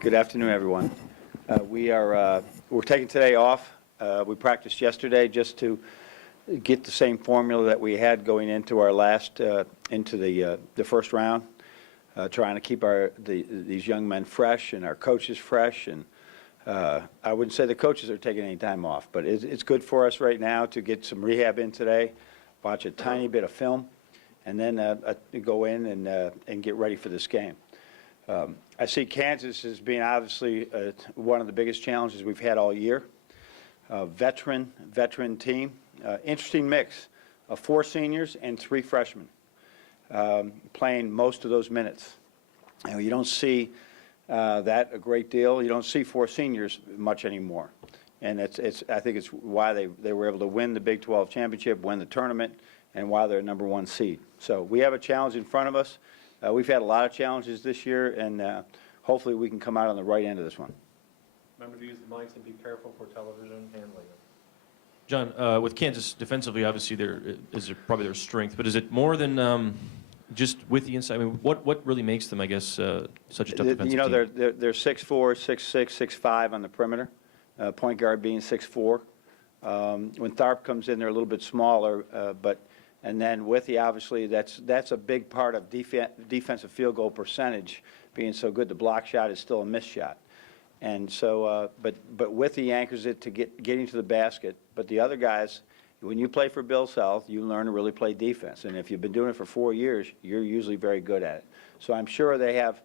Good afternoon, everyone. We're taking today off. We practiced yesterday just to get the same formula that we had going into our last into the first round, trying to keep these young men fresh and our coaches fresh. And I wouldn't say the coaches are taking any time off, but it's good for us right now to get some rehab in today, watch a tiny bit of film, and then go in and get ready for this game. I see Kansas as being obviously one of the biggest challenges we've had all year. Veteran team, interesting mix of 4 seniors and 3 freshmen playing most of those minutes. And you don't see that a great deal. You don't see 4 seniors much anymore. And I think it's why they were able to win the Big 12 championship, win the tournament, and why they're #1 seed. So we have a challenge in front of us. We've had a lot of challenges this year, and hopefully we can come out on the right end of this one. Remember to use the mics and be careful for television handling it. John, with Kansas defensively, obviously is probably their strength, but is it more than just with the inside? I mean, what really makes them, I guess, such a tough defensive team? You know, they're 6'4", 6'6", 6'5" on the perimeter, point guard being 6'4". When Tharp comes in, they're a little bit smaller, and then Withey, obviously, that's a big part of defensive field goal percentage being so good. The block shot is still a missed shot. And so, but Withey anchors it to getting to the basket. But the other guys, when you play for Bill Self, you learn to really play defense. And if you've been doing it for 4 years, you're usually very good at it. So I'm sure they have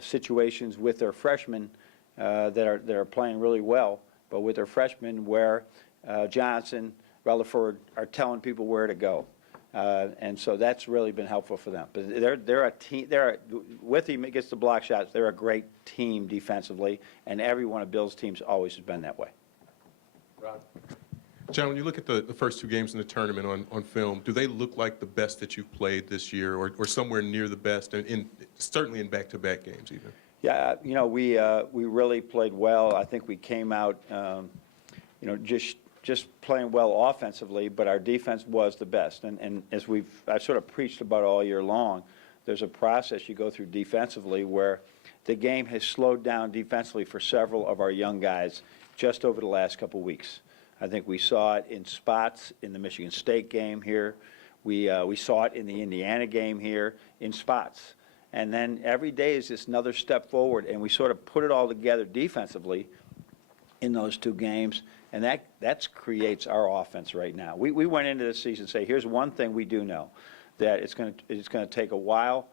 situations with their freshmen that are playing really well, but with their freshmen where Johnson, Rutherford are telling people where to go. And so that's really been helpful for them. But they're a team. Withey gets the block shots. They're a great team defensively, and every one of Bill's teams always has been that way. Ron? John, when you look at the first 2 games in the tournament on film, do they look like the best that you've played this year, or somewhere near the best, and certainly in back-to-back games even? Yeah, you know, we really played well. I think we came out, you know, just playing well offensively, but our defense was the best. And as I've sort of preached about all year long, there's a process you go through defensively where the game has slowed down defensively for several of our young guys just over the last couple weeks. I think we saw it in spots in the Michigan State game here. We saw it in the Indiana game here in spots. And then every day is just another step forward, and we sort of put it all together defensively in those 2 games. And that creates our offense right now. We went into this season and say, here's one thing we do know, that it's going to take a while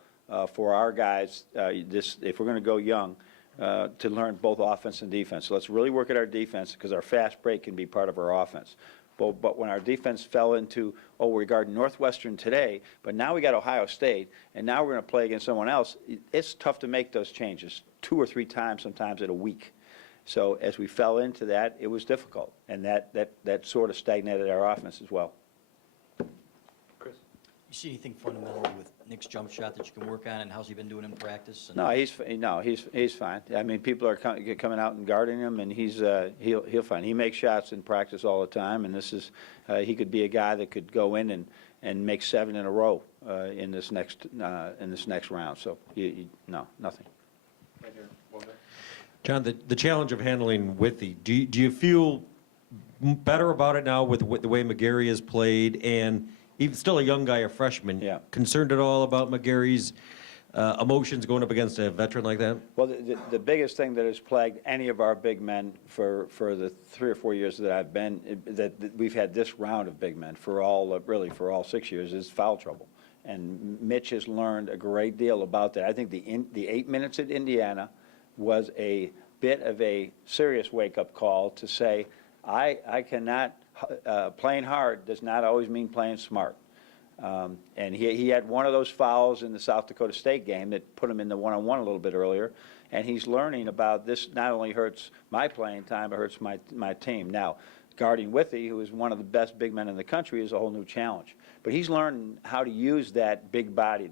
for our guys, if we're going to go young, to learn both offense and defense. So let's really work at our defense, because our fast break can be part of our offense. But when our defense fell into, we're guarding Northwestern today, but now we got Ohio State, and now we're going to play against someone else, it's tough to make those changes 2 or 3 times sometimes in a week. So as we fell into that, it was difficult, and that sort of stagnated our offense as well. Chris? You see anything fundamentally with Nick's jump shot that you can work on, and how's he been doing in practice? No, he's fine. I mean, people are coming out and guarding him, and he'll fine. He makes shots in practice all the time, and this is he could be a guy that could go in and make 7 in a row in this next round. So no, nothing. Right here. Walter? John, the challenge of handling Withey, do you feel better about it now with the way McGarry has played, and even still a young guy, a freshman, yeah, concerned at all about McGarry's emotions going up against a veteran like that? Well, the biggest thing that has plagued any of our big men for the 3 or 4 years that I've been, that we've had this round of big men for really for all 6 years, is foul trouble. And Mitch has learned a great deal about that. I think the 8 minutes at Indiana was a bit of a serious wake-up call to say, I cannot, playing hard does not always mean playing smart. And he had one of those fouls in the South Dakota State game that put him in the one-on-one a little bit earlier, and he's learning about this not only hurts my playing time, it hurts my team. Now, guarding Withey, who is one of the best big men in the country, is a whole new challenge. But he's learned how to use that big body,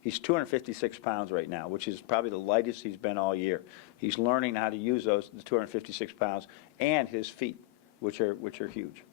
he's 256 pounds right now, which is probably the lightest he's been all year. He's learning how to use the 256 pounds and his feet, which are huge.